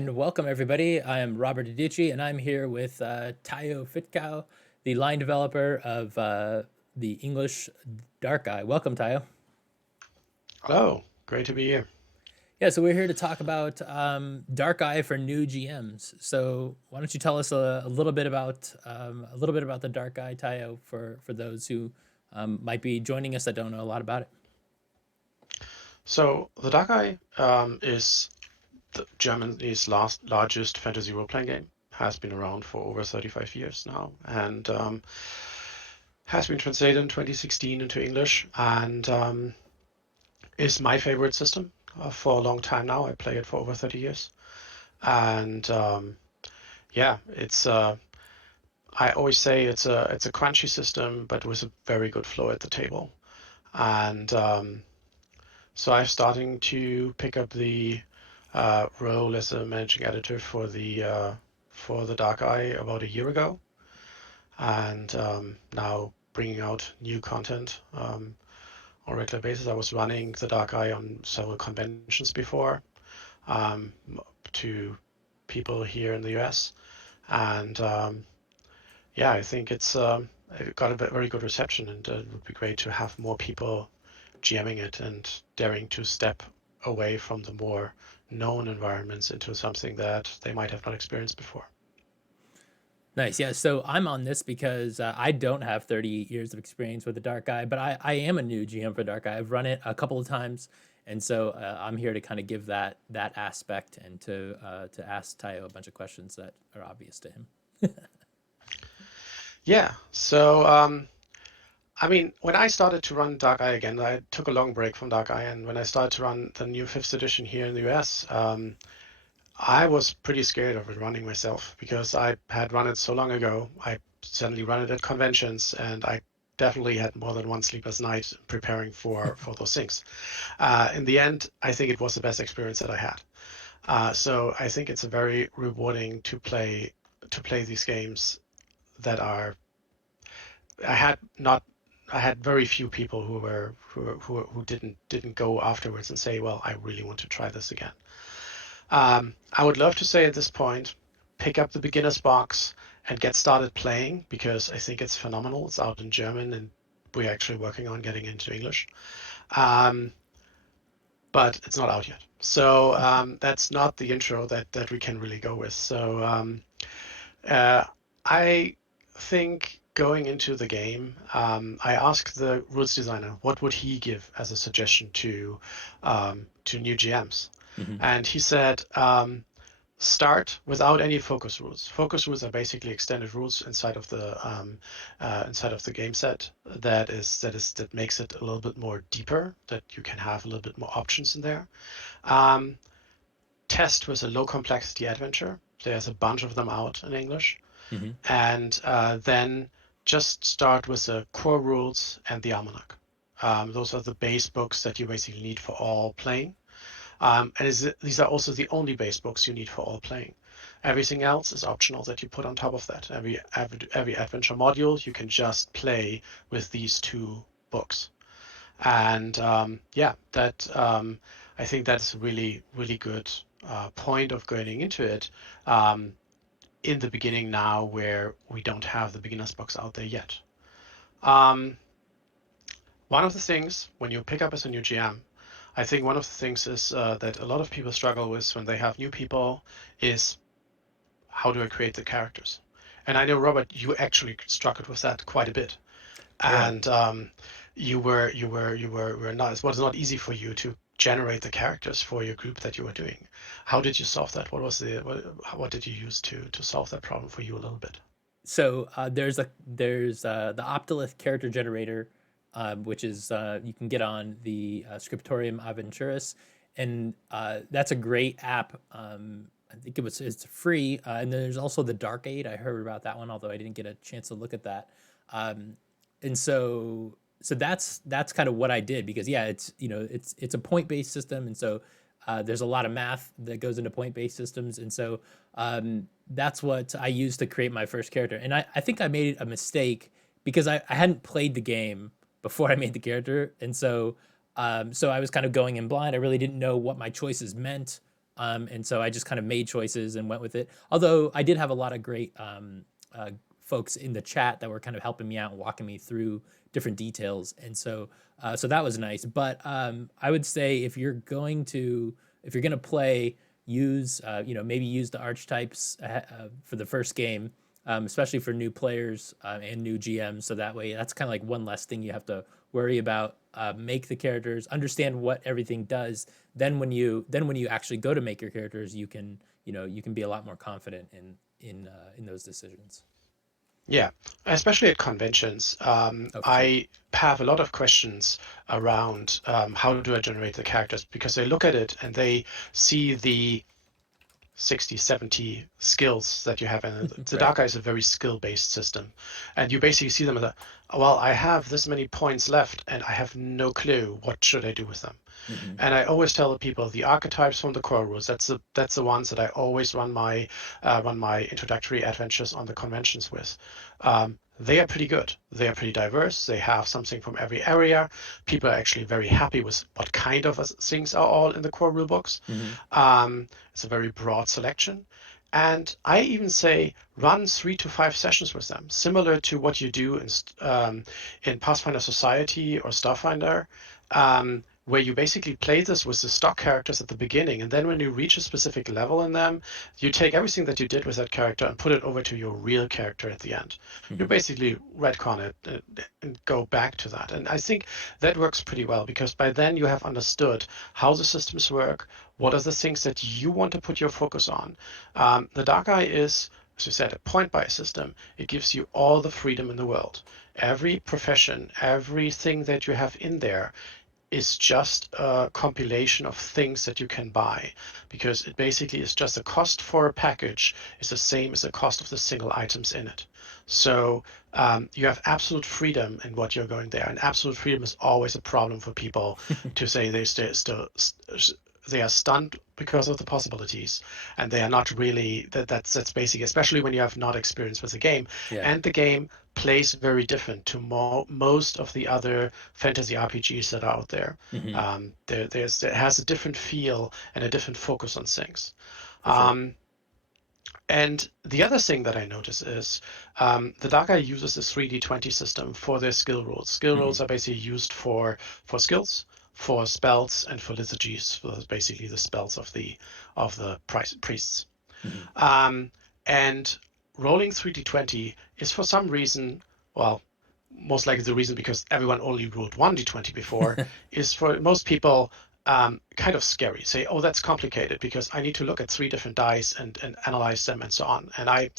and welcome everybody. I am Robert Adichie, and I'm here with Tayo Fitkow, the line developer of the English Dark Eye. Welcome, Tayo. Hello, great to be here. Yeah, so we're here to talk about Dark Eye for new GMs. So why don't you tell us a little bit about the Dark Eye, Tayo, for those who might be joining us that don't know a lot about it. So, The Dark Eye is Germany's largest fantasy role-playing game. Has been around for over 35 years now, and has been translated in 2016 into English, and is my favorite system for a long time now. I play it for over 30 years, and yeah, it's I always say it's a crunchy system, but with a very good flow at the table, and so I'm starting to pick up the role as a managing editor for the Dark Eye about a year ago, and now bringing out new content on a regular basis. I was running the Dark Eye on several conventions before um, to people here in the US, and yeah, I think it got a very good reception, and it would be great to have more people GMing it and daring to step away from the more known environments into something that they might have not experienced before. Nice. Yeah. So I'm on this because I don't have 30 years of experience with the Dark Eye, but I am a new GM for Dark Eye. I've run it a couple of times, and so I'm here to kind of give that aspect and to ask Tayo a bunch of questions that are obvious to him. Yeah, so I mean, when I started to run Dark Eye again, I took a long break from Dark Eye, and when I started to run the new fifth edition here in the US, I was pretty scared of it running myself because I had run it so long ago. I suddenly run it at conventions, and I definitely had more than one sleepless night preparing for those things. In the end, I think it was the best experience that I had. So I think it's a very rewarding to play these games that are. I had not. I had very few people who didn't go afterwards and say, "Well, I really want to try this again." I would love to say at this point, pick up the beginner's box and get started playing because I think it's phenomenal. It's out in German and we're actually working on getting into English. Um, but it's not out yet. So that's not the intro that we can really go with. So uh, I think going into the game, I asked the rules designer what would he give as a suggestion to new GMs, Hmm. and he said start without any focus rules. Focus rules are basically extended rules inside of the game set that makes it a little bit more deeper. That you can have a little bit more options in there. Um, Test with a low complexity adventure. There's a bunch of them out in English, Hmm. and then just start with the core rules and the almanac. Those are the base books that you basically need for all playing. These are also the only base books you need for all playing. Everything else is optional that you put on top of that. Every adventure module you can just play with these two books. And yeah, that I think that's a really good point of going into it in the beginning now, where we don't have the beginner's box out there yet. Um, One of the things when you pick up as a new GM, I think one of the things is that a lot of people struggle with when they have new people is how do I create the characters? And I know, Robert, you actually struggled with that quite a bit, Yeah. and you were not. It was not easy for you to generate the characters for your group that you were doing. How did you solve that? What did you use to solve that problem for you a little bit? So there's the Optilith character generator, which is you can get on the Scriptorium Aventuris, and that's a great app. I think it's free, and then there's also the Dark Aid. I heard about that one, although I didn't get a chance to look at that. Um, and so that's kind of what I did because yeah, it's a point based system, and so there's a lot of math that goes into point based systems, and so that's what I used to create my first character. And I think I made a mistake because I hadn't played the game before I made the character, and so I was kind of going in blind. I really didn't know what my choices meant And so I just kind of made choices and went with it. Although I did have a lot of great folks in the chat that were kind of helping me out and walking me through different details, and so that was nice. But I would say if you're going to play, use maybe use the archetypes for the first game, especially for new players and new GMs. So that way, that's kind of like one less thing you have to worry about. Make the characters, understand what everything does. Then when you actually go to make your characters, you can be a lot more confident in those decisions. Yeah, especially at conventions. Oh, for sure. I have a lot of questions around how do I generate the characters because they look at it and they see the 60, 70 skills that you have in it. The Right. Daka is a very skill-based system. And you basically see them as, well, I have this many points left and I have no clue what should I do with them. Hmm. And I always tell the people the archetypes from the core rules. That's the ones that I always run my introductory adventures on the conventions with. They are pretty good. They are pretty diverse. They have something from every area. People are actually very happy with what kind of things are all in the core rule books. Hmm. It's a very broad selection. And I even say run 3 to 5 sessions with them, similar to what you do in Pathfinder Society or Starfinder, where you basically play this with the stock characters at the beginning. And then when you reach a specific level in them, you take everything that you did with that character and put it over to your real character at the end. You Hmm. basically retcon it and go back to that. And I think that works pretty well because by then you have understood how the systems work, what are the things that you want to put your focus on. The Dark Eye is, as you said, a point-buy system. It gives you all the freedom in the world. Every profession, everything that you have in there is just a compilation of things that you can buy because it basically is just the cost for a package is the same as the cost of the single items in it. So you have absolute freedom in what you're going there, and absolute freedom is always a problem for people to say they are stunned because of the possibilities, and they are not really that's basic, especially when you have not experience with the game, Yeah. and the game plays very different to most of the other fantasy RPGs that are out there. Hmm. It has a different feel and a different focus on things. For sure. Um, and the other thing that I notice is the Dark Eye uses a 3D20 system for their skill rules. Skill Hmm. rules are basically used for skills, for spells, and for liturgies, for basically the spells of the priests. Hmm. Um, and rolling 3d20 is for some reason, well, most likely the reason because everyone only rolled 1d20 before, is for most people kind of scary. Say, oh, that's complicated because I need to look at 3 different dice and analyze them and so on. And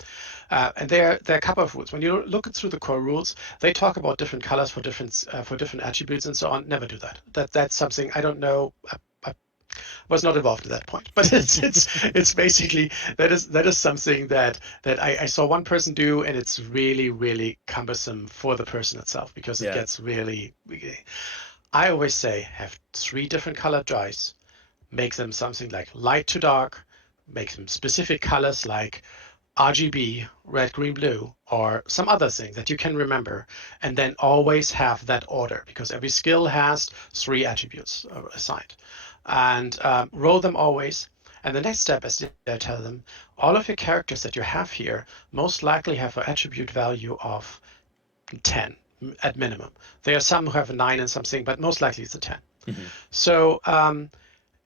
there are a couple of rules. When you look through the core rules, they talk about different colors for different attributes and so on. Never do that. That's something I don't know. I was not involved at that point, but it's basically that is something that I saw one person do, and it's really cumbersome for the person itself because it Yeah. gets really. I always say have 3 different colored dice, make them something like light to dark, make them specific colors like RGB, red, green, blue, or some other thing that you can remember, and then always have that order because every skill has 3 attributes assigned. And roll them always. And the next step is I tell them all of your characters that you have here most likely have an attribute value of 10 at minimum. There are some who have a 9 and something, but most likely it's a 10. Hmm. So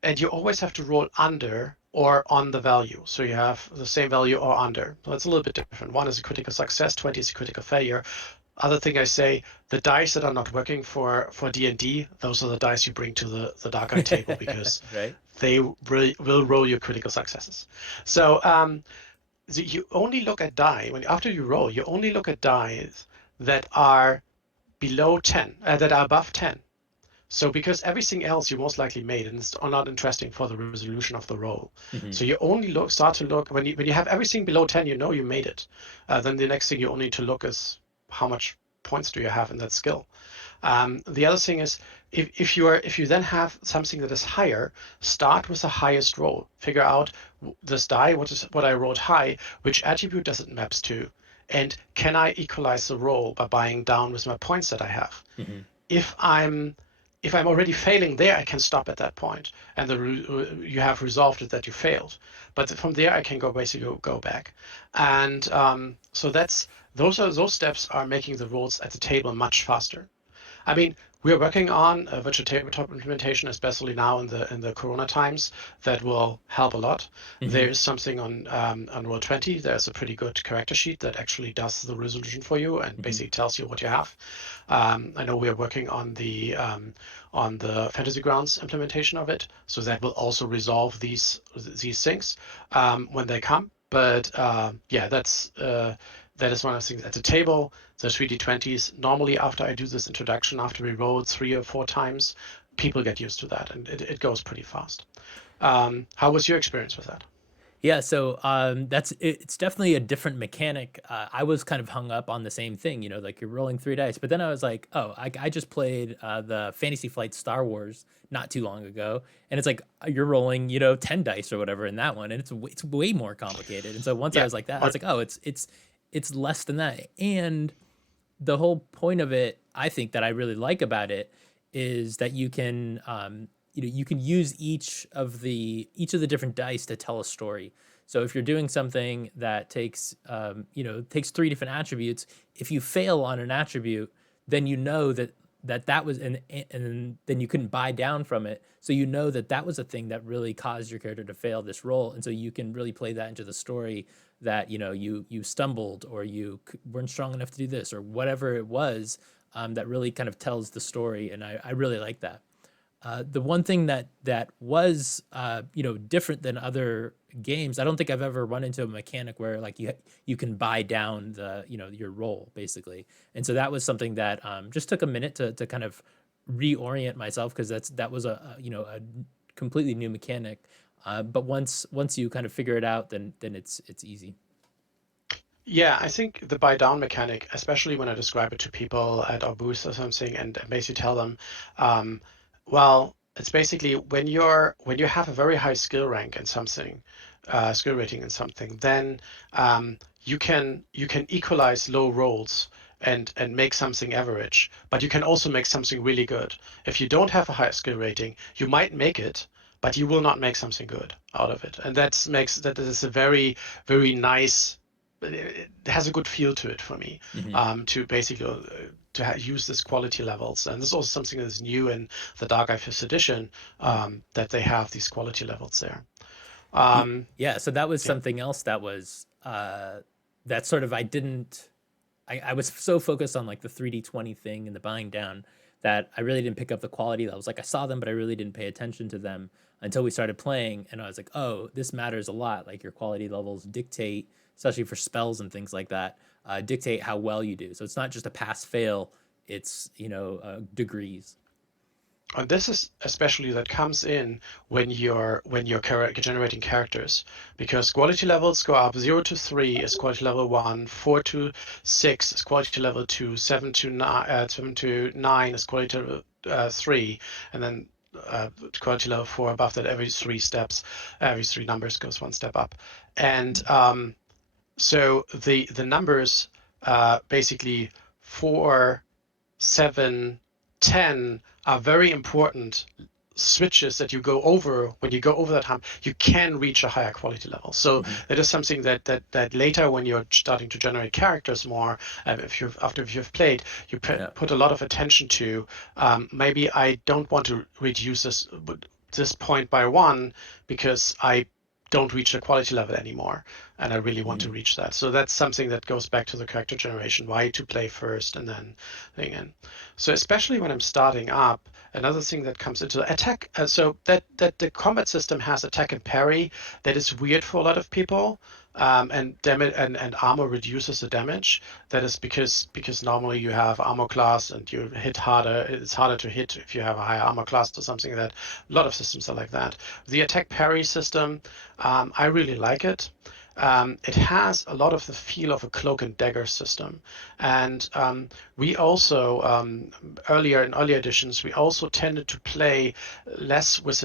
and you always have to roll under or on the value. So you have the same value or under. So it's a little bit different. 1 is a critical success, 20 is a critical failure. Other thing I say, the dice that are not working for D&D, those are the dice you bring to the Dark Eye table because Right. they will roll your critical successes. So you only look at die, after you roll, you only look at dice that are below 10, that are above 10. So because everything else you most likely made and it's not interesting for the resolution of the roll. Hmm. So you only start to look when you have everything below 10, you know you made it. Then the next thing you only need to look is how much points do you have in that skill. The other thing is if you then have something that is higher, start with the highest roll. Figure out this die, what I rolled high, which attribute does it maps to, and can I equalize the roll by buying down with my points that I have. Hmm. If I'm if I'm already failing there, I can stop at that point, and you have resolved it that you failed. But from there, I can basically go back, and so those steps are making the rules at the table much faster. I mean, we're working on a virtual tabletop implementation, especially now in the Corona times, that will help a lot. Hmm. There is something on Roll20. There's a pretty good character sheet that actually does the resolution for you and Hmm. basically tells you what you have. I know we are working on the Fantasy Grounds implementation of it, so that will also resolve these things when they come. But yeah, that is one of the things at the table. The 3D20s. Normally, after I do this introduction, after we roll 3 or 4 times, people get used to that, and it goes pretty fast. How was your experience with that? Yeah, so it's definitely a different mechanic. I was kind of hung up on the same thing, like you're rolling 3 dice, but then I was like, oh, I just played the Fantasy Flight Star Wars not too long ago, and it's like you're rolling, 10 dice or whatever in that one, and it's way more complicated. And so once I Yeah. was like that, I was like, oh, it's less than that, and the whole point of it, I think that I really like about it is that you can use each of the different dice to tell a story. So if you're doing something that takes three different attributes, if you fail on an attribute, then you know that was and then you couldn't buy down from it. So you know that was a thing that really caused your character to fail this roll, and so you can really play that into the story that you stumbled or you weren't strong enough to do this or whatever it was, that really kind of tells the story, and I really like that. The one thing that was different than other games, I don't think I've ever run into a mechanic where like you can buy down your role basically, and so that was something that just took a minute to kind of reorient myself because that was a completely new mechanic. But once you kind of figure it out, then it's easy. Yeah, I think the buy down mechanic, especially when I describe it to people at our booth or something, and basically tell them, well, it's basically when you have a very high skill rank in something, skill rating in something, then you can equalize low rolls and make something average, but you can also make something really good. If you don't have a high skill rating, you might make it, but you will not make something good out of it, and that is a very nice, it has a good feel to it for me, Hmm. to basically use this quality levels. And this is also something that's new in the Dark Eye 5th edition, that they have these quality levels there. Um, Yeah, so that was yeah. something else that was that sort of I was so focused on like the 3D20 thing and the buying down that I really didn't pick up the quality levels. Like I saw them, but I really didn't pay attention to them until we started playing, and I was like, oh, this matters a lot. Like your quality levels dictate, especially for spells and things like that, dictate how well you do. So it's not just a pass fail; it's degrees. And this is especially that comes in when you're generating characters, because quality levels go up. 0 to 3 is quality level 1, 4 to 6 is quality level 2, 7 to 9 is quality level 3, and then quality level 4 above that. Every 3 steps, every 3 numbers goes 1 step up, and so the numbers, basically 4, 7, 10 are very important switches that you go over. When you go over that hump, you can reach a higher quality level. So Mm-hmm. that is something that later, when you're starting to generate characters more, if you've played, you Yeah. put a lot of attention to. Maybe I don't want to reduce this point by 1 because I don't reach the quality level anymore, and I really want Mm-hmm. to reach that. So that's something that goes back to the character generation, why to play first and then thing in. So especially when I'm starting up, another thing that comes into attack, so that the combat system has attack and parry, that is weird for a lot of people. And damage and armor reduces the damage. That is because normally you have armor class and you hit harder. It's harder to hit if you have a higher armor class or something. That a lot of systems are like that. The attack parry system, I really like it. It has a lot of the feel of a cloak and dagger system, and we also, earlier in earlier editions, we also tended to play less with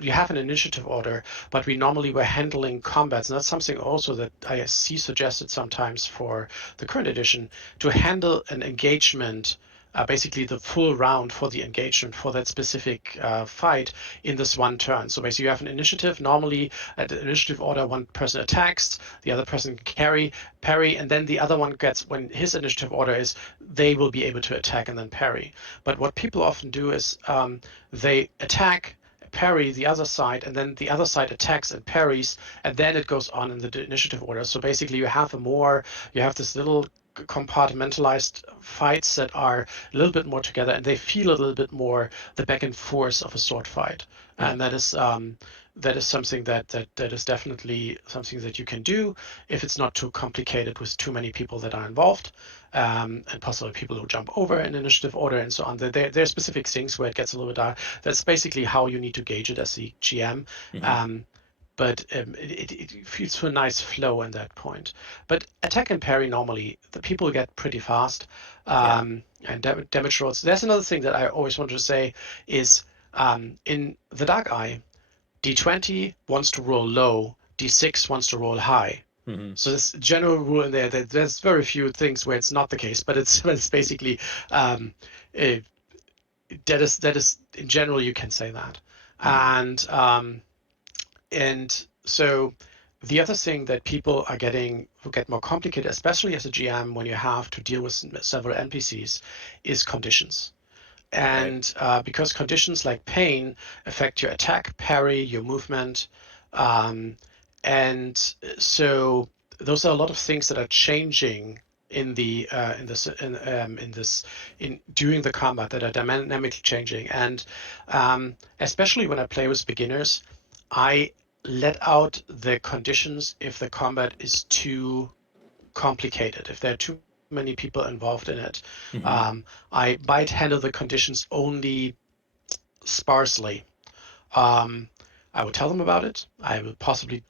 we have an initiative order, but we normally were handling combats, and that's something also that I see suggested sometimes for the current edition, to handle an engagement basically the full round for the engagement for that specific fight in this one turn. So basically you have an initiative. Normally at the initiative order, one person attacks, the other person can parry, and then the other one gets, when his initiative order is, they will be able to attack and then parry. But what people often do is they attack, parry the other side, and then the other side attacks and parries, and then it goes on in the initiative order. So basically you have this little compartmentalized fights that are a little bit more together, and they feel a little bit more the back and forth of a sword fight. Mm. And that is something that is definitely something that you can do if it's not too complicated with too many people that are involved, and possibly people who jump over in initiative order and so on. There are specific things where it gets a little bit dark. That's basically how you need to gauge it as the GM. Hmm. But it feels to a nice flow in that point. But attack and parry, normally the people get pretty fast, Yeah. and damage rolls. There's another thing that I always wanted to say is, in the Dark Eye, D20 wants to roll low, D6 wants to roll high. Hmm. So this general rule in there that there's very few things where it's not the case, but it's basically, um, eh, that is in general you can say that. Hmm. And so the other thing that people are getting who get more complicated, especially as a GM when you have to deal with several NPCs, is conditions. Right. And because conditions like pain affect your attack, parry, your movement, um, and so those are a lot of things that are changing in this in during the combat, that are dynamically changing. And especially when I play with beginners, I let out the conditions if the combat is too complicated, if there are too many people involved in it. Hmm. Um, I might handle the conditions only sparsely. Um, I would tell them about it. I would possibly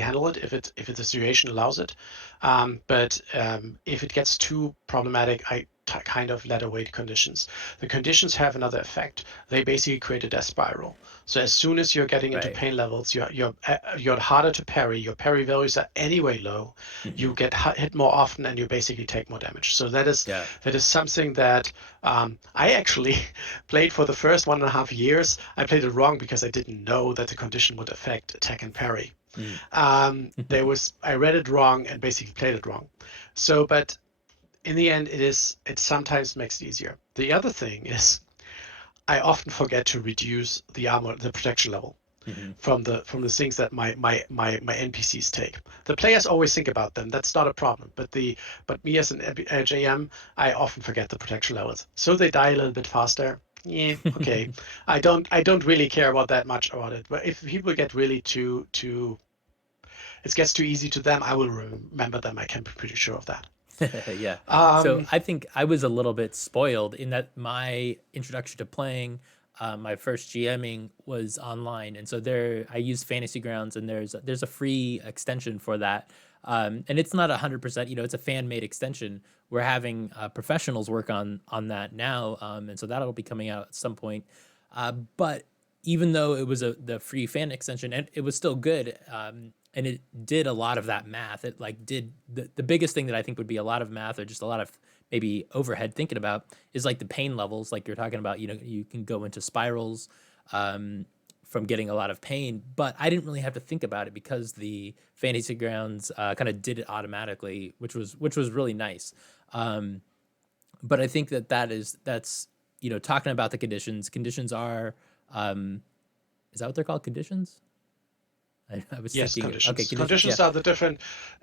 handle it if the situation allows it. But if it gets too problematic, I kind of let away the conditions. The conditions have another effect. They basically create a death spiral. So as soon as you're getting into Right. pain levels, you're harder to parry. Your parry values are anyway low. Hmm. You get hit more often, and you basically take more damage. So Yeah. that is something that I actually played for the first 1.5 years. I played it wrong because I didn't know that the condition would affect attack and parry. Mm. I read it wrong and basically played it wrong. So, but in the end, it sometimes makes it easier. The other thing is I often forget to reduce the protection level Hmm. from the things that my NPCs take. The players always think about them. That's not a problem. But me as an JM, I often forget the protection levels. So they die a little bit faster. Yeah, okay. I don't really care about that much about it. But if people get really too it gets too easy to them, I will remember them. I can be pretty sure of that. Yeah. So Um, I think I was a little bit spoiled in that my introduction to playing, my first GMing was online, and so there I used Fantasy Grounds, and there's a free extension for that, and it's not 100%. You know, it's a fan made extension. We're having professionals work on that now, and so that'll be coming out at some point. But even though it was the free fan extension, and it was still good, and it did a lot of that math. It like did the biggest thing that I think would be a lot of math or just a lot of maybe overhead thinking about is like the pain levels, like you're talking about. You know, you can go into spirals um, from getting a lot of pain, but I didn't really have to think about it because the Fantasy Grounds kind of did it automatically, which was really nice. Um, but I think that's talking about the conditions. Conditions are um, is that what they're called? Conditions? I was yes, thinking, okay, conditions. conditions. Yeah, Conditions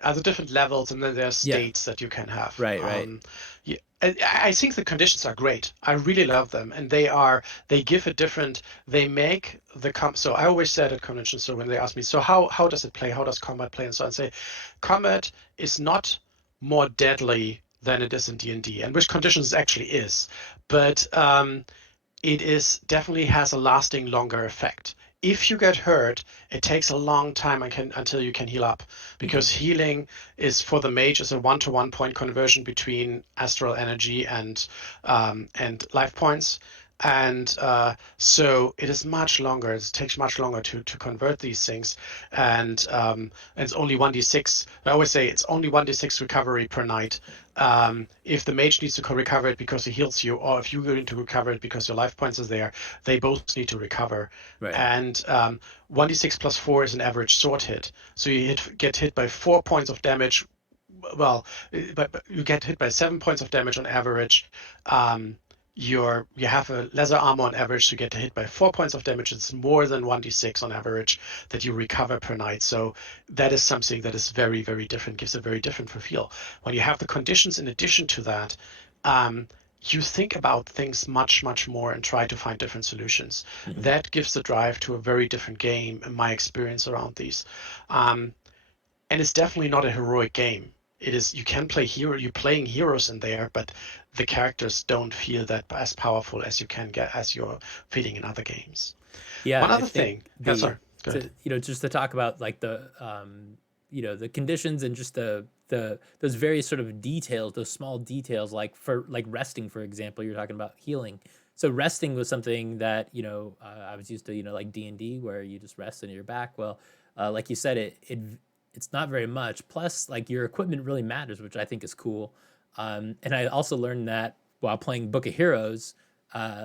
are the different levels, and then there are yeah, states that you can have. right, right. Yeah, I think the conditions are great. I really love them, and they give a different. They make So I always said at conventions. So when they ask me, so how does it play? How does combat play? And so I say, combat is not more deadly than it is in D&D, and which conditions it actually is, but it is definitely has a lasting longer effect. If you get hurt, it takes a long time until you can heal up, Hmm. because healing is for the mage is a one-to-one point conversion between astral energy and life points. And so it is much longer. It takes much longer to convert these things, and it's only 1d6. I always say it's only 1d6 recovery per night. If the mage needs to recover it because he heals you, or if you're going to recover it because your life points are there, they both need to recover. Right. And 1d6 plus 4 is an average sword hit. So you get hit by 4 points of damage. Well, but you get hit by 7 points of damage on average. Um, you have a lesser armor on average, so you get hit by 4 points of damage. It's more than 1d6 on average that you recover per night. So that is something that is very, very different, gives a very different feel. When you have the conditions in addition to that, um, you think about things much, much more and try to find different solutions. Hmm. That gives the drive to a very different game in my experience around these. Um, and it's definitely not a heroic game. It is, you can play hero, you're playing heroes in there, but the characters don't feel that as powerful as you can get as you're feeling in other games. Yeah, One I other think thing, yeah, the sorry, go ahead. to just to talk about like the the conditions and just the those various sort of details, those small details, like for like resting, for example, you're talking about healing. So resting was something that I was used to, like D&D, where you just rest and you're back. Well, like you said, it's not very much. Plus, like your equipment really matters, which I think is cool. And I also learned that while playing Book of Heroes.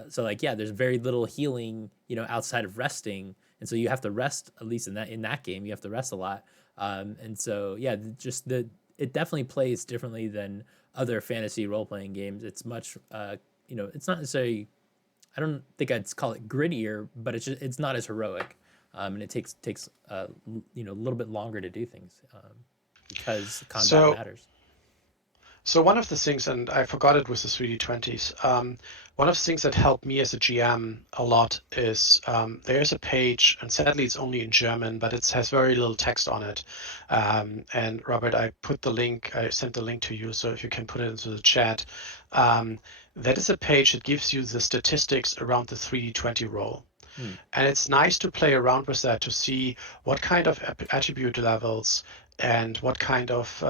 So like yeah, there's very little healing, outside of resting, and so you have to rest, at least in that game. You have to rest a lot, and so yeah, just the it definitely plays differently than other fantasy role playing games. It's much, it's not necessarily. I don't think I'd call it grittier, but it's not as heroic, and it takes a little bit longer to do things, because combat So matters. So one of the things, and I forgot it with the 3D20s, one of the things that helped me as a GM a lot is there's a page, and sadly it's only in German, but it has very little text on it. And Robert, I sent the link to you, so if you can put it into the chat. Um, that is a page that gives you the statistics around the 3D20 roll. Hmm. And it's nice to play around with that to see what kind of attribute levels and what kind of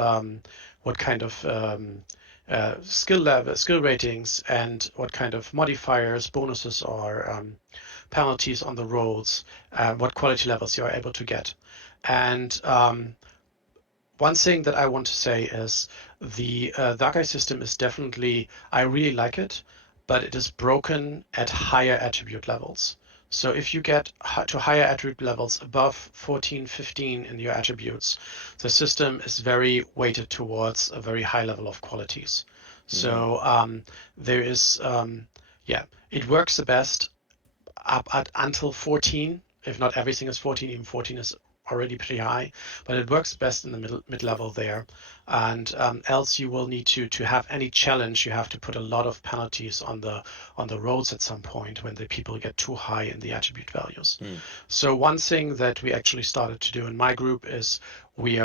skill ratings, and what kind of modifiers, bonuses, or penalties on the rolls, what quality levels you are able to get. And one thing that I want to say is the Dark Eye system is definitely, I really like it, but it is broken at higher attribute levels. So if you get to higher attribute levels above 14, 15 in your attributes, the system is very weighted towards a very high level of qualities. Mm-hmm. So there is, yeah, it works the best up at until 14. If not everything is 14, even 14 is already pretty high, but it works best in the mid level there. And else you will need to have any challenge. You have to put a lot of penalties on the rolls at some point when the people get too high in the attribute values. Mm. So one thing that we actually started to do in my group is we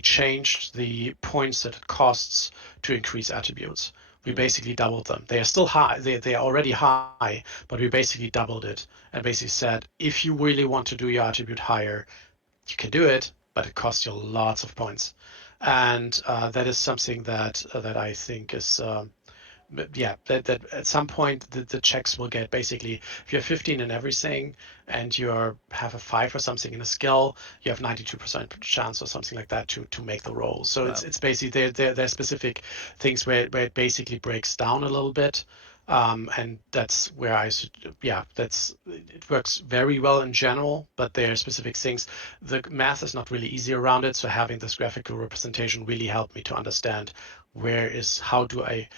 changed the points that it costs to increase attributes. We Mm. basically doubled them. They are still high. They are already high, but we basically doubled it and basically said, if you really want to do your attribute higher, you can do it, but it costs you lots of points. And that is something that I think is yeah, that at some point the checks will get, basically if you're 15 in everything and you have a 5 or something in a skill, you have 92% chance or something like that to make the roll. So Wow. it's basically there are specific things where it basically breaks down a little bit. And that's where yeah, it works very well in general, but there are specific things. The math is not really easy around it, so having this graphical representation really helped me to understand how do I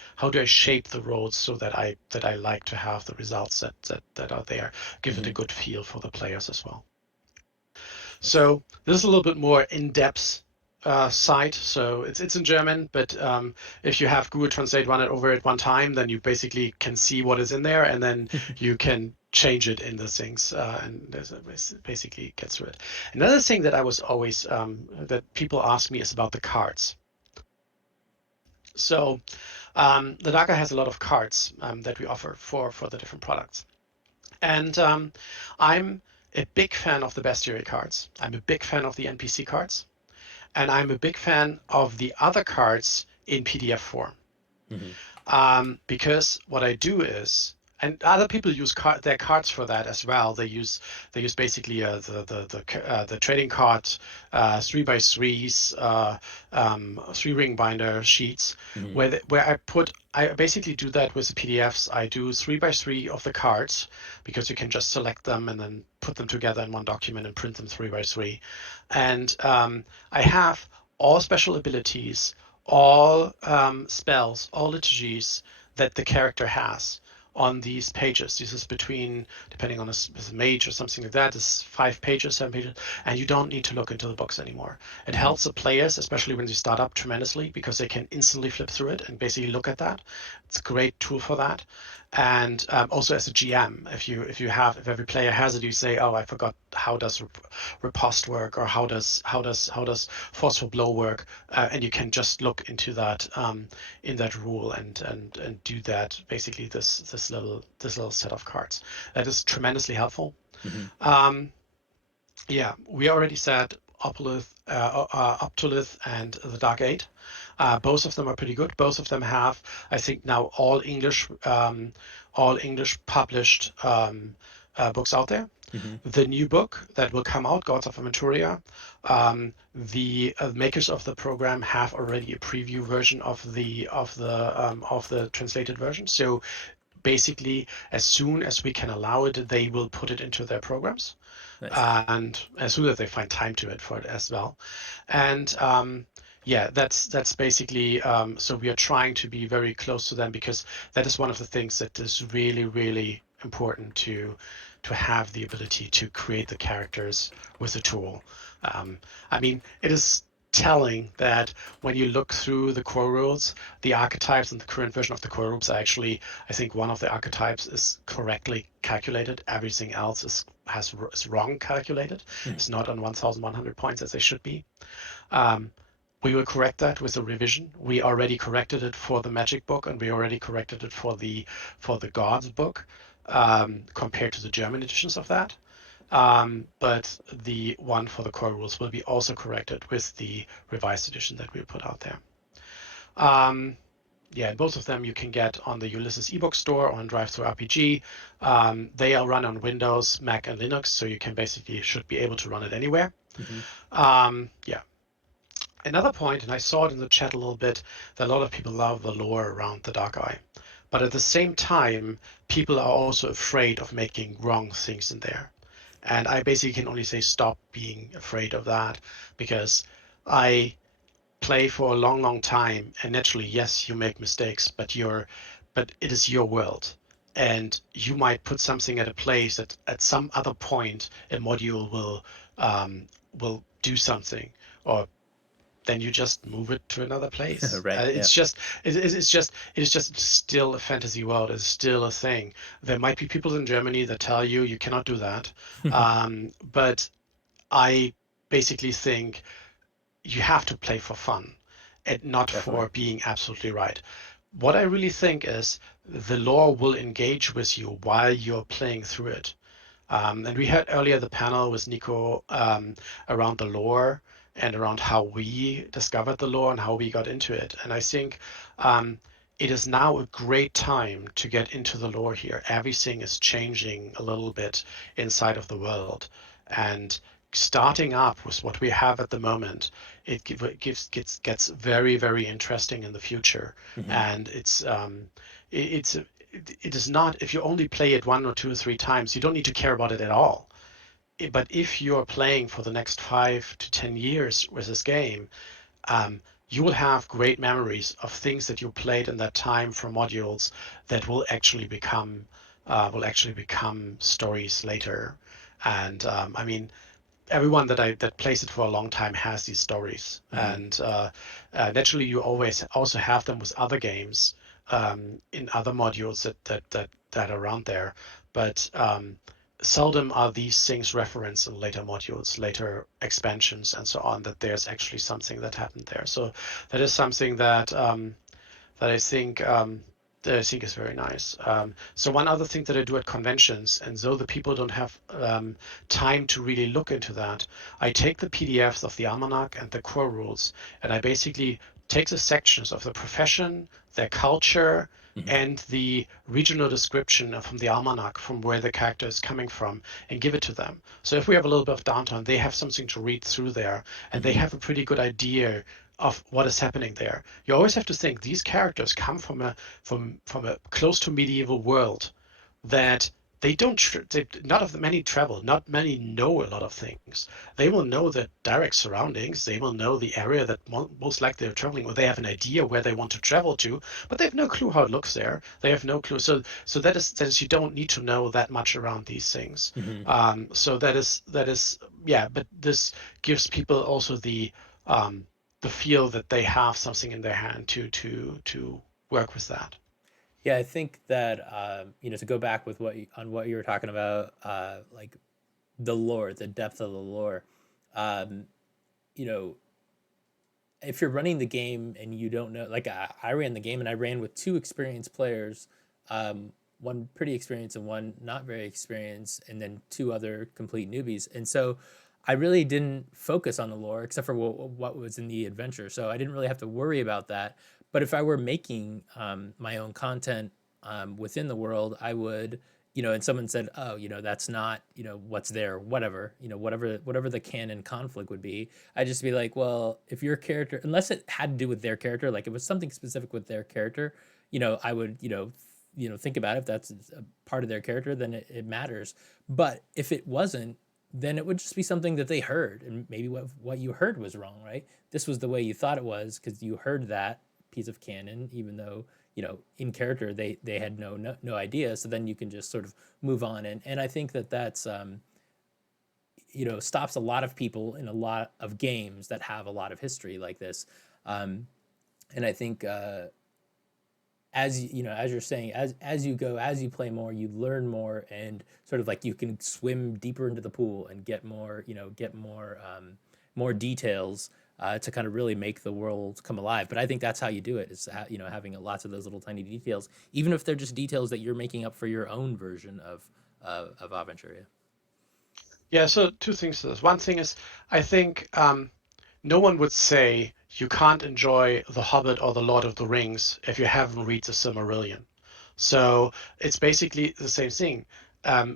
shape the roads so that I like to have the results that are there, give it a Mm-hmm. good feel for the players as well. That's So this is a little bit more in-depth site. So it's in German, but if you have Google Translate run it over at one time, then you basically can see what is in there, and then you can change it in the things, and basically get through it. Another thing that I was always that people ask me is about the cards. So the Daka has a lot of cards that we offer for the different products. And I'm a big fan of the bestiary cards. I'm a big fan of the NPC cards. And I'm a big fan of the other cards in PDF form. mm-hmm. Because what I do is, and other people use their cards for that as well. They use basically the trading card 3x3s, 3 ring binder sheets, Hmm. where I basically do that with the PDFs. I do 3x3 of the cards because you can just select them and then put them together in one document and print them 3x3. And I have all special abilities, all spells, all liturgies that the character has on these pages. This is between, depending on a mage or something like that, is 5 pages, 7 pages, and you don't need to look into the books anymore. It Hmm. helps the players, especially when you start up, tremendously because they can instantly flip through it and basically look at that. It's a great tool for that. And also as a GM, if every player has it, you say, oh, I forgot how does riposte work, or how does forceful blow work, and you can just look into that in that rule and do that, basically this little set of cards. That is tremendously helpful. Hmm. Um, yeah, we already said Optolith and the Dark Eight. Both of them are pretty good. Both of them have, I think, now all English published books out there. Hmm. The new book that will come out, Gods of Aventuria, the makers of the program have already a preview version of the translated version. So basically, as soon as we can allow it, they will put it into their programs, Nice. and as soon as they find time to it for it as well. And yeah, that's basically, so we are trying to be very close to them because that is one of the things that is really, really important to have the ability to create the characters with the tool. I mean, it is telling that when you look through the core rules, the archetypes in the current version of the core rules are actually, I think one of the archetypes is correctly calculated. Everything else is wrong calculated. Hmm. It's not on 1,100 points as they should be. Um, we will correct that with a revision. We already corrected it for the Magic book, and we already corrected it for the Gods book, compared to the German editions of that. But the one for the core rules will be also corrected with the revised edition that we put out there. Um, yeah, both of them you can get on the Ulisses ebook store or on DriveThru RPG. They are run on Windows, Mac, and Linux, so you can basically should be able to run it anywhere. Hmm. Yeah. Another point, and I saw it in the chat a little bit, that a lot of people love the lore around the Dark Eye. But at the same time, people are also afraid of making wrong things in there. And I basically can only say stop being afraid of that, because I play for a long, long time, and naturally, yes, you make mistakes, but it is your world, and you might put something at a place that at some other point a module will do something, or then you just move it to another place. Right. Yeah. It's just still a fantasy world. It's still a thing. There might be people in Germany that tell you you cannot do that, but I basically think you have to play for fun and not Definitely. for being absolutely right. What I really think is the lore will engage with you while you're playing through it. And we had earlier the panel with Nico around the lore and around how we discovered the lore and how we got into it. And I think um, it is now a great time to get into the lore here. Everything is changing a little bit inside of the world. And starting up with what we have at the moment, gets very, very interesting in the future. Hmm. And it's it is not, if you only play it 1 or 2 or 3 times, you don't need to care about it at all. But if you're playing for the next 5 to 10 years with this game, um, you will have great memories of things that you played in that time from modules that will actually become stories later. And I mean, everyone that plays it for a long time has these stories, Hmm. and naturally you always also have them with other games, in other modules that are around there, but seldom are these things referenced in later modules, later expansions, and so on. That there's actually something that happened there. So that is something that I think. I think is very nice. So one other thing that I do at conventions, and though the people don't have time to really look into that, I take the PDFs of the almanac and the core rules, and I basically take the sections of the profession, their culture, Hmm. and the regional description from the almanac, from where the character is coming from, and give it to them. So if we have a little bit of downtime, they have something to read through there, and they Hmm. have a pretty good idea of what is happening there. You always have to think these characters come from a close to medieval world that they don't they, not of many travel, not many know a lot of things. They will know the direct surroundings, they will know the area that most likely they're traveling, or they have an idea where they want to travel to, but they have no clue how it looks there. They have no clue. So that is you don't need to know that much around these things. Hmm. So that is yeah, but this gives people also um, the feel that they have something in their hand to work with that. Yeah, I think that to go back with what you were talking about, like the lore, the depth of the lore. Um, you know, if you're running the game and you don't know, like I ran the game and I ran with two experienced players, one pretty experienced and one not very experienced, and then two other complete newbies. And so I really didn't focus on the lore except for what was in the adventure. So I didn't really have to worry about that. But if I were making my own content within the world, I would, and someone said, "Oh, that's not, what's there, whatever, whatever the canon conflict would be." I'd just be like, well, if your character, unless it had to do with their character, like it was something specific with their character, I would, think about it. If that's a part of their character, then it matters. But if it wasn't, then it would just be something that they heard, and maybe what you heard was wrong, right? This was the way you thought it was because you heard that piece of canon, even though in character they had no idea. So then you can just sort of move on, and I think that's stops a lot of people in a lot of games that have a lot of history like this. Um, and I think as you're saying, as you go, as you play more, you learn more, and sort of like you can swim deeper into the pool and get more details to kind of really make the world come alive. But I think that's how you do it, is having lots of those little tiny details, even if they're just details that you're making up for your own version of Aventuria. Yeah, so two things to this. One thing is, I think no one would say you can't enjoy The Hobbit or The Lord of the Rings if you haven't read the Silmarillion. So it's basically the same thing.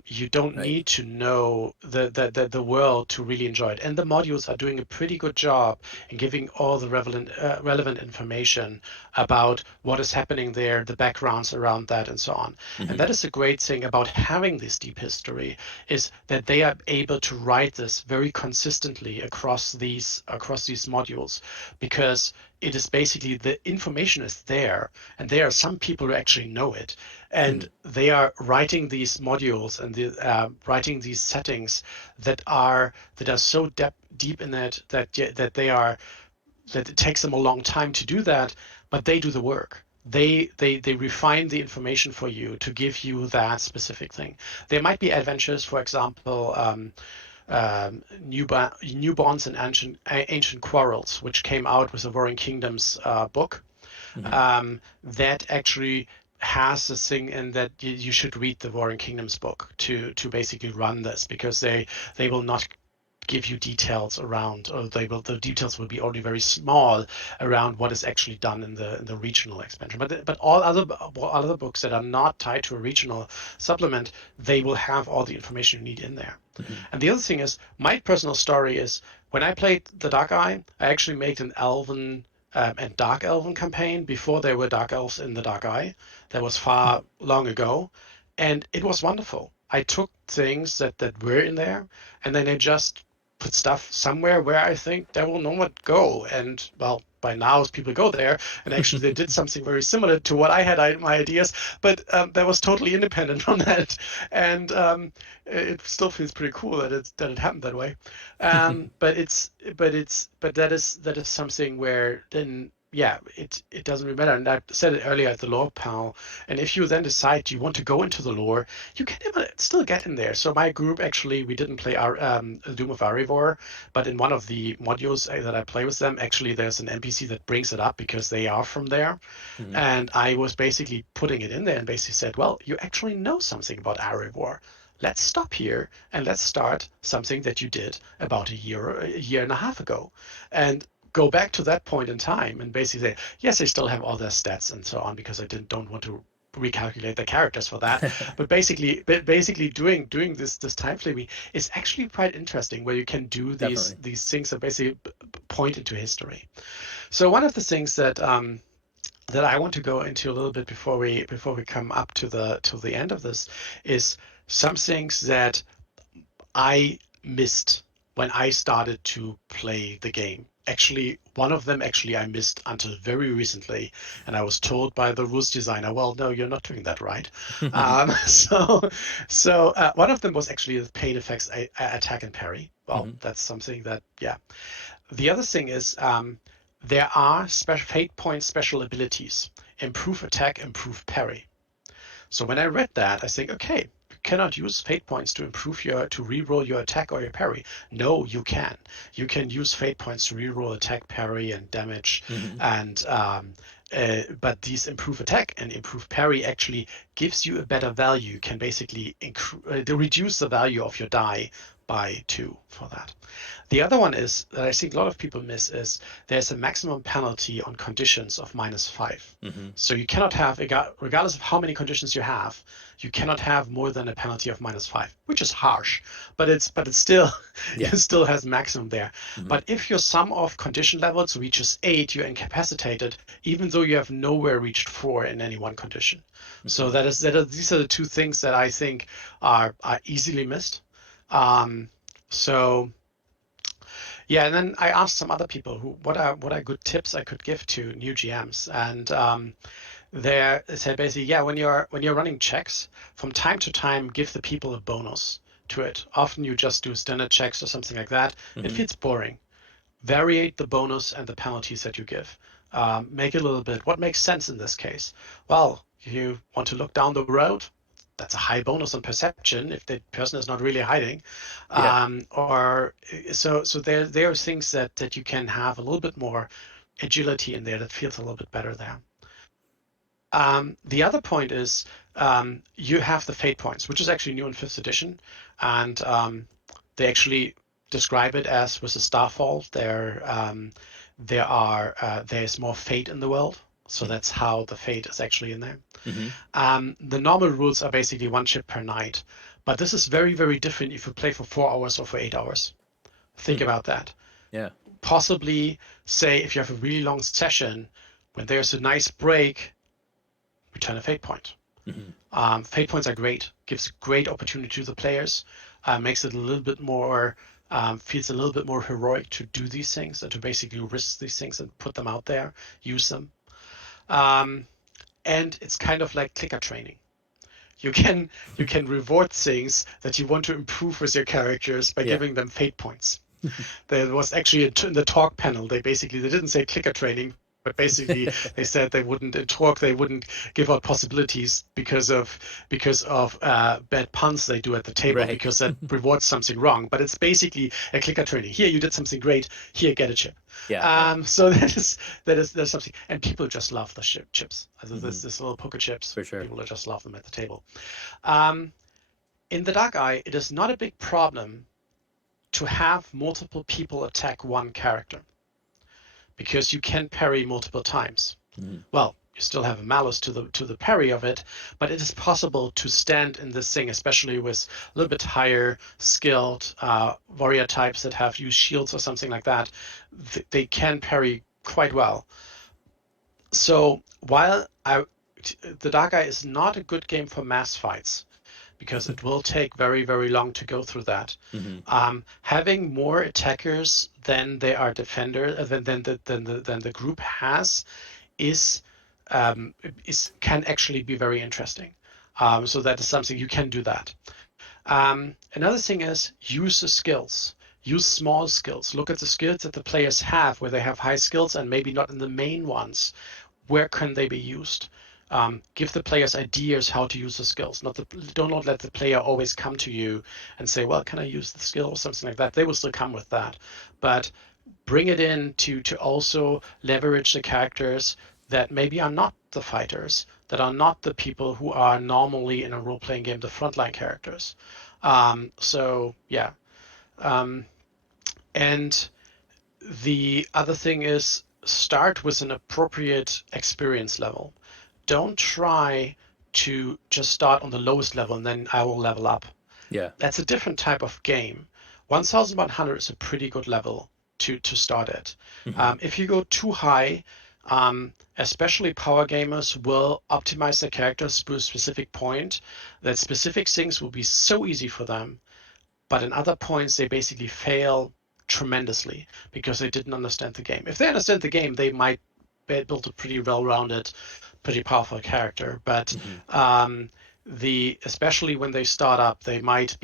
You don't Right. need to know the world to really enjoy it. And the modules are doing a pretty good job in giving all the relevant information about what is happening there, the backgrounds around that, and so on. And Mm-hmm. that is a great thing about having this deep history, is that they are able to write this very consistently across these modules, because it is basically the information is there, and there are some people who actually know it, Mm-hmm. and they are writing these modules and writing these settings that are so deep in it that they are that it takes them a long time to do that, but they do the work. They refine the information for you to give you that specific thing. There might be adventures, for example, newborns and ancient quarrels, which came out with the Warring Kingdoms book, Mm-hmm. that actually has this thing in that you should read the Warring Kingdoms book to basically run this, because they will not give you details around, or the details will be only very small around what is actually done in the regional expansion. But all other books that are not tied to a regional supplement, they will have all the information you need in there. Mm-hmm. And the other thing is, my personal story is, when I played the Dark Eye, I actually made an Elven and Dark Elven campaign before there were Dark Elves in the Dark Eye. That was far long ago, and it was wonderful. I took things that were in there, and then I just put stuff somewhere where I think they will not go. And well, by now people go there, and actually they did something very similar to what I had my ideas, but that was totally independent from that, and it still feels pretty cool that it happened that way. But that is something where then yeah, it doesn't really matter. And I said it earlier at the lore panel. And if you then decide you want to go into the lore, you can still get in there. So my group actually, we didn't play our Doom of Arivor, but in one of the modules that I play with them, actually there's an NPC that brings it up because they are from there. Hmm. And I was basically putting it in there and basically said, well, you actually know something about Arivor. Let's stop here and let's start something that you did about a year and a half ago. And go back to that point in time and basically say, yes, they still have all their stats and so on because I don't want to recalculate the characters for that. But basically doing this time framing is actually quite interesting where you can do Definitely. these things that basically point into history. So one of the things that I want to go into a little bit before we come up to the end of this is some things that I missed when I started to play the game. Actually, one of them actually I missed until very recently, and I was told by the rules designer, "Well, no, you're not doing that right." So one of them was actually the pain effects attack and parry. Well, Hmm. that's something that yeah. The other thing is there are special fate point special abilities: improve attack, improve parry. So when I read that, I think, okay, you cannot use fate points to improve to reroll your attack or your parry. No, you can. You can use fate points to reroll attack, parry, and damage, Hmm. and but these improve attack and improve parry actually gives you a better value. You can basically reduce the value of your die by 2 for that. The other one is that I think a lot of people miss is there's a maximum penalty on conditions of -5. Hmm. So you cannot have, regardless of how many conditions you cannot have more than a penalty of -5, which is harsh, but it's still Yeah. it still has maximum there. Hmm. But if your sum of condition levels reaches 8, you're incapacitated, even though you have nowhere reached 4 in any one condition. So Hmm. these are the two things that I think are easily missed. Um, so yeah, and then I asked some other people who what are good tips I could give to new GMs, and they said basically, yeah, when you're running checks, from time to time, give the people a bonus to it. Often you just do standard checks or something like that. It Hmm. feels boring. Variate the bonus and the penalties that you give. Make it a little bit. What makes sense in this case? Well, you want to look down the road. That's a high bonus on perception if the person is not really hiding, Yeah. or so there are things that you can have a little bit more agility in there that feels a little bit better there. The other point is you have the fate points, which is actually new in fifth edition, and they actually describe it as with the Starfall, there's more fate in the world, so that's how the fate is actually in there. Mm-hmm. The normal rules are basically one chip per night, but this is very, very different if you play for 4 hours or for 8 hours. Think about that. Yeah. Possibly, say, if you have a really long session, when there's a nice break, return a fate point. Hmm. Fate points are great, gives great opportunity to the players, makes it a little bit more, feels a little bit more heroic to do these things and to basically risk these things and put them out there, use them. Um, and it's kind of like clicker training. You can reward things that you want to improve with your characters by Yeah. giving them fate points. There was actually in the talk panel, they didn't say clicker training, but basically they said they wouldn't in talk they wouldn't give out possibilities because of bad puns they do at the table Right. because that rewards something wrong. But it's basically a clicker training. Here you did something great. Here get a chip. Yeah. Yeah. So that's something, and people just love the chips. Hmm. This little poker chips. For sure. People just love them at the table. Um, in the Dark Eye, it is not a big problem to have multiple people attack one character because you can parry multiple times. Hmm. Well, you still have a malus to the parry of it, but it is possible to stand in this thing, especially with a little bit higher skilled warrior types that have used shields or something like that. They can parry quite well. So while the Dark Eye is not a good game for mass fights, because it will take very, very long to go through that. Hmm. Having more attackers than they are defender than the group has is can actually be very interesting. So that is something you can do that. Another thing is use the skills. use small skills. Look at the skills that the players have, where they have high skills and maybe not in the main ones. Where can they be used? Give the players ideas how to use the skills. Do not let the player always come to you and say, "Well, can I use the skill?" or something like that. They will still come with that, but bring it in to also leverage the characters that maybe are not the fighters, that are not the people who are normally in a role-playing game the frontline characters. So yeah, um, and the other thing is start with an appropriate experience level. Don't try to just start on the lowest level and then I will level up. Yeah. That's a different type of game. 1100 is a pretty good level to start at. Hmm. If you go too high, especially power gamers will optimize their characters to a specific point that specific things will be so easy for them, but in other points they basically fail tremendously because they didn't understand the game. If they understand the game, they might build a pretty well-rounded, pretty powerful character. But Hmm. um, especially when they start up, they might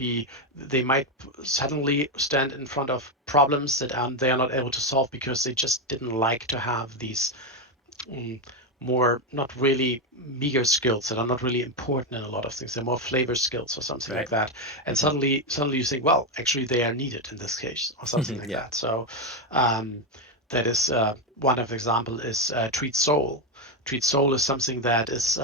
suddenly stand in front of problems that they are not able to solve because they just didn't like to have these mm, more not really meager skills that are not really important in a lot of things. They're more flavor skills or something like Right. that. And Hmm. suddenly you think, well, actually they are needed in this case or something like Yeah. that. So um, that is one of the example is treat soul. Treat soul is something that is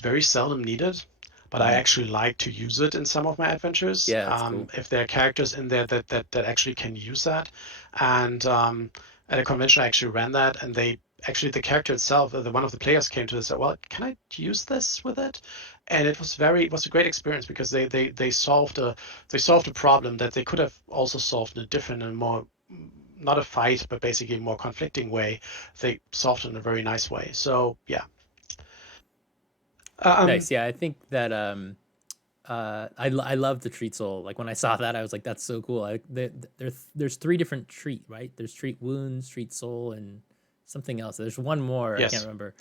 very seldom needed, but I Hmm. actually like to use it in some of my adventures. Yeah, that's cool. If there are characters in there that actually can use that, and at a convention I actually ran that, and they actually the character itself, the one of the players came to us and said, "Well, can I use this with it?" And it was a great experience because they solved a problem that they could have also solved in a different and more not a fight, but basically a more conflicting way. They solved it in a very nice way. So yeah. Um, Nice. Yeah, I think that I love the treat soul. Like when I saw that, I was like, that's so cool. There's three different treat, right? There's treat wounds, treat soul, and something else. There's one more I can't Yes. remember.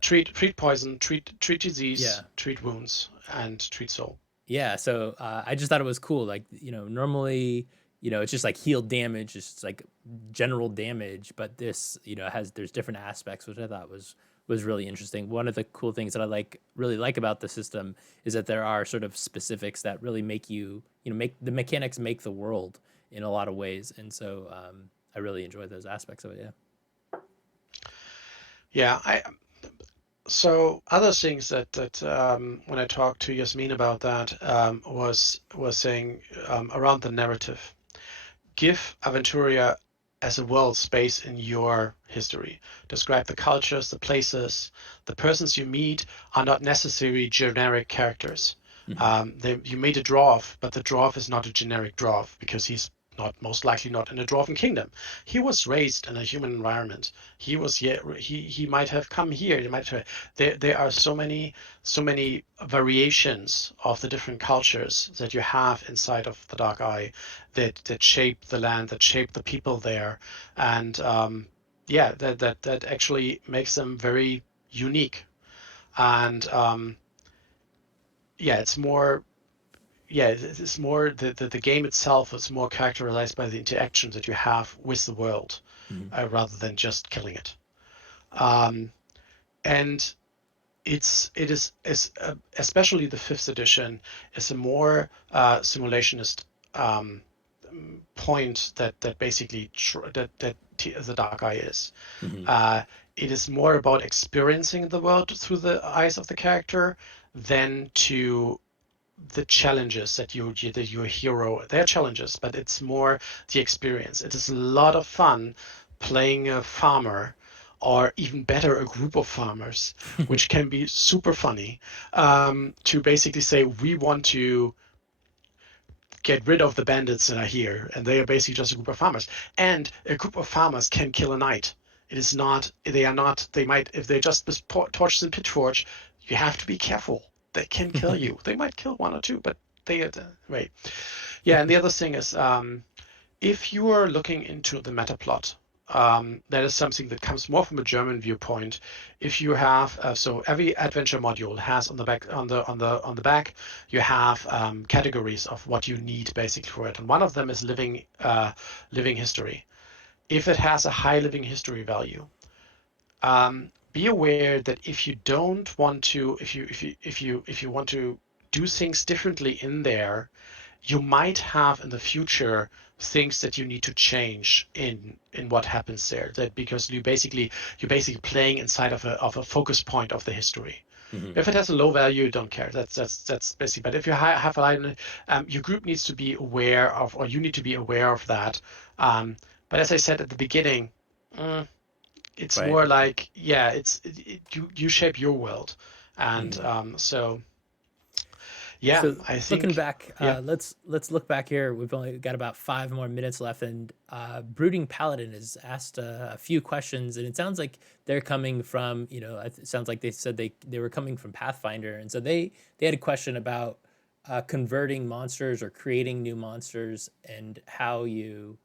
Treat poison, treat disease, Yeah, treat wounds, and treat soul. yeah. So I just thought it was cool. Like normally it's just like heal damage, it's just like general damage, but this has there's different aspects, which I thought was really interesting. One of the cool things that I really like about the system is that there are sort of specifics that really make make the mechanics make the world in a lot of ways, and so I really enjoy those aspects of it. Yeah. Yeah, I so other things that when I talked to Yasmin about that was saying around the narrative. Give Aventuria as a world space in your history. Describe the cultures, the places, the persons you meet are not necessarily generic characters. Hmm. You meet a dwarf, but the dwarf is not a generic dwarf because he's not most likely not in a dwarven kingdom. He was raised in a human environment. He might have come here. He might have, there are so many variations of the different cultures that you have inside of the Dark Eye that shape the land, that shape the people there, and yeah, that actually makes them very unique. And yeah, it's more. Yeah, it's more the game itself is more characterized by the interactions that you have with the world, Hmm. rather than just killing it. Um, and especially the fifth edition is a more simulationist um, point that basically the Dark Eye is. Hmm. Uh, it is more about experiencing the world through the eyes of the character than to the challenges that your hero. They're challenges, but it's more the experience. It is a lot of fun playing a farmer, or even better, a group of farmers, which can be super funny. To basically say we want to get rid of the bandits that are here, and they are basically just a group of farmers. And a group of farmers can kill a knight. It is not. They are not. They might, if they're just with torches and pitchforks. You have to be careful. They can kill you. They might kill one or two, but they wait. Yeah, and the other thing is, if you are looking into the meta plot, that is something that comes more from a German viewpoint. If you have so every adventure module has on the back on the back you have categories of what you need basically for it, and one of them is living history. If it has a high living history value, be aware that if you don't want to, if you want to do things differently in there, you might have in the future things that you need to change in what happens there. That because you're basically playing inside of a focus point of the history. Hmm. If it has a low value, you don't care. That's basically. But if you have a line, your group needs to be aware of, or you need to be aware of that. But as I said at the beginning, mm, it's Right. more like, yeah, you shape your world, and Hmm. so yeah, So I looking think, back, yeah. let's look back here. We've only got about 5 more minutes left, and Brooding Paladin has asked a few questions, and it sounds like they're coming from, it sounds like they said they were coming from Pathfinder, and so they had a question about converting monsters or creating new monsters and how you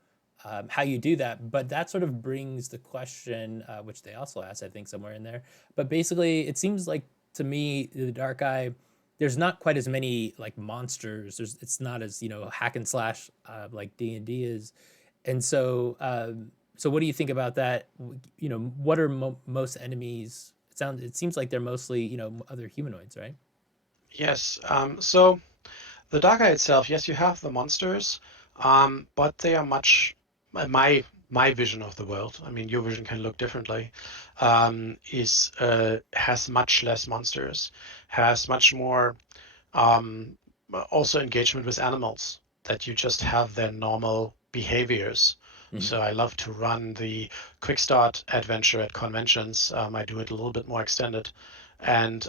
do that. But that sort of brings the question, which they also asked, I think, somewhere in there. But basically, it seems like to me, the Dark Eye, there's not quite as many like monsters. It's not as hack and slash like D&D is, and so what do you think about that? What are most enemies? It seems like they're mostly other humanoids, right? Yes. So the Daga itself, yes, you have the monsters, but they are much my vision of the world. I mean, your vision can look differently. Is has much less monsters, has much more also engagement with animals that you just have their normal behaviors. Mm-hmm. So I love to run the quick start adventure at conventions. I do it a little bit more extended, and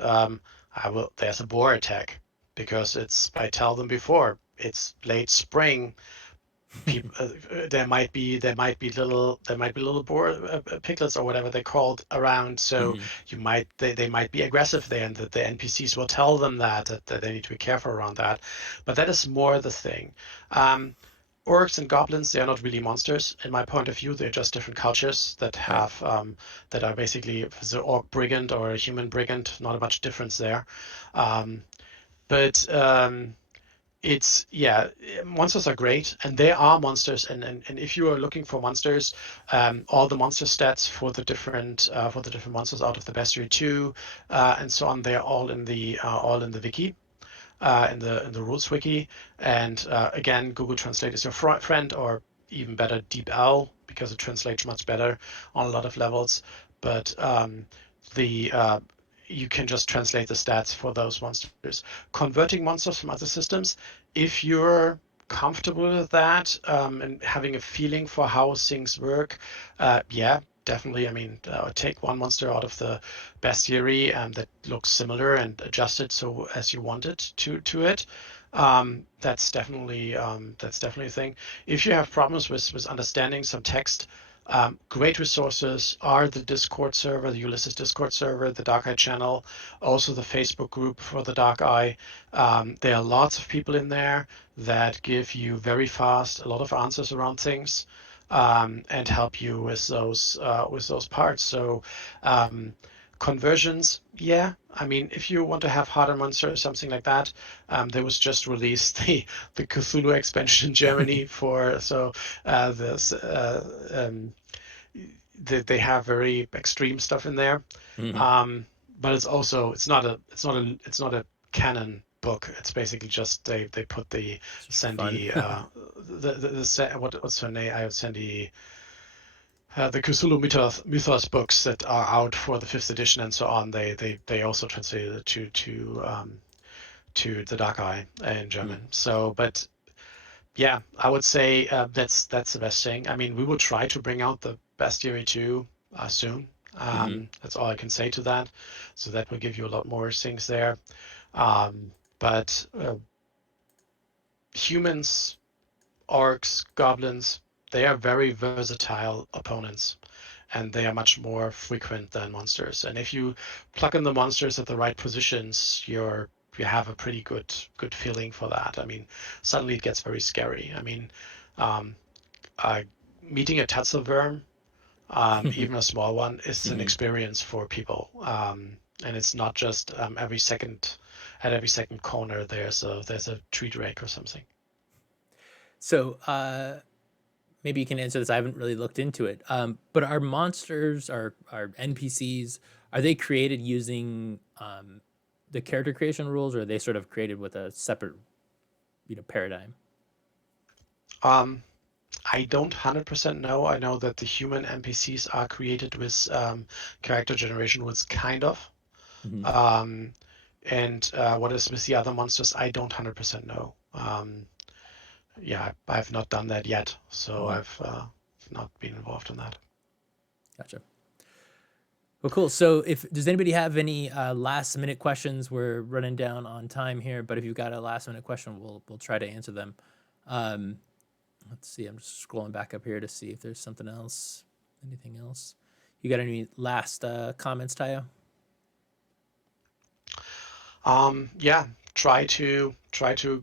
there's a boar attack because I tell them before it's late spring. People, there might be little boar piglets or whatever they're called around. So Mm-hmm. they might be aggressive there, and the NPCs will tell them that they need to be careful around that. But that is more the thing. Um, Orcs and goblins, they are not really monsters in my point of view. They're just different cultures Right. that are basically the orc brigand or a human brigand. Not much difference there. Um, but it's yeah, monsters are great, and they are monsters. And if you are looking for monsters, all the monster stats for the different monsters out of the bestiary 2 and so on, they're all in the wiki, in the rules wiki. And again, Google Translate is your friend, or even better, DeepL, because it translates much better on a lot of levels. But the you can just translate the stats for those monsters. Converting monsters from other systems, if you're comfortable with that, and having a feeling for how things work, yeah, definitely. I mean, take one monster out of the bestiary that looks similar and adjust it so as you want it to it. That's definitely a thing. If you have problems with understanding some text, great resources are the Discord server, the Ulisses Discord server, the Dark Eye channel, also the Facebook group for the Dark Eye. There are lots of people in there that give you very fast a lot of answers around things, and help you with those parts. So conversions, yeah. I mean, if you want to have harder monsters or something like that, there was just released the Cthulhu expansion in Germany for so this they have very extreme stuff in there. Mm-hmm. But it's not a canon book. It's basically just they put the It's just for fun. Sandy what's her name? I have Sandy, the Cthulhu mythos books that are out for the fifth edition and so on. They also translated it to the Dark Eye in German. So, but yeah, I would say that's the best thing. I mean, we will try to bring out the Bestiary 2 soon. Mm-hmm. That's all I can say to that. So that will give you a lot more things there. But humans, orcs, goblins, they are very versatile opponents, and they are much more frequent than monsters. And if you plug in the monsters at the right positions, you have a pretty good feeling for that. I mean, suddenly it gets very scary. I mean, um, uh, meeting a Tatzelworm. even a small one, is an Mhm. experience for people. And it's not just at every second corner there's a treat rake or something. So maybe you can answer this. I haven't really looked into it. But are monsters, are NPCs, are they created using the character creation rules, or are they sort of created with a separate, paradigm? Um, I don't 100% know. I know that the human NPCs are created with character generation rules, kind of. Hmm. Um, and what is with the other monsters, I don't 100% know. Yeah, I've not done that yet, so Hmm. I've not been involved in that. Gotcha. Well, cool. So, if does anybody have any last minute questions? We're running down on time here, but if you've got a last minute question, we'll try to answer them. Um, let's see. I'm just scrolling back up here to see if there's something else. Anything else? You got any last comments, Tayo? Yeah, try to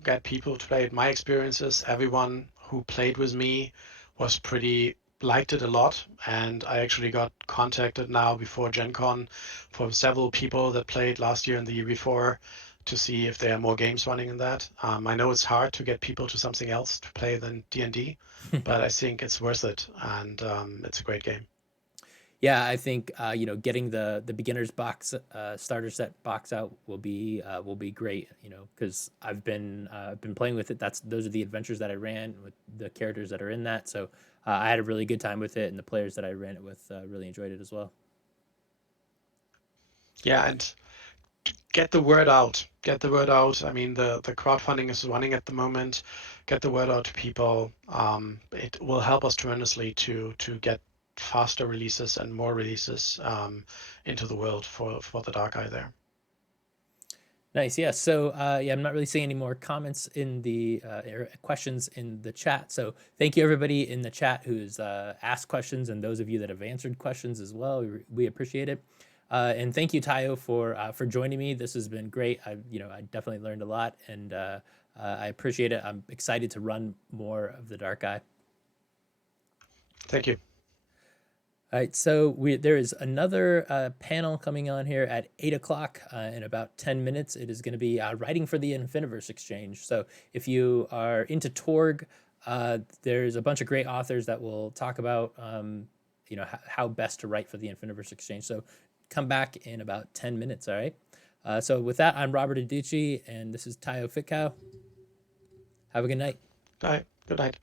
get people to play it. My experiences, everyone who played with me was pretty liked it a lot, and I actually got contacted now before Gen Con from several people that played last year and the year before to see if there are more games running in that. I know it's hard to get people to something else to play than D&D, but I think it's worth it, and it's a great game. Yeah, I think getting the beginners box starter set box out will be great. Because I've been playing with it. Those are the adventures that I ran with the characters that are in that. So I had a really good time with it, and the players that I ran it with really enjoyed it as well. Yeah, and get the word out. Get the word out. I mean, the crowdfunding is running at the moment. Get the word out to people. It will help us tremendously to get faster releases and more releases into the world for the Dark Eye there. Nice. Yeah. So yeah, I'm not really seeing any more comments in the or questions in the chat. So thank you everybody in the chat who's asked questions, and those of you that have answered questions as well. We appreciate it. And thank you, Tayo, for joining me. This has been great. I definitely learned a lot, and I appreciate it. I'm excited to run more of the Dark Eye. Thank you. All right, so there is another panel coming on here at 8 o'clock in about 10 minutes. It is going to be writing for the Infiniverse Exchange. So if you are into Torg, there's a bunch of great authors that will talk about how best to write for the Infiniverse Exchange. So come back in about 10 minutes. All right. So with that, I'm Robert Adichie, and this is Tayo Fitkow. Have a good night. Bye. Good night.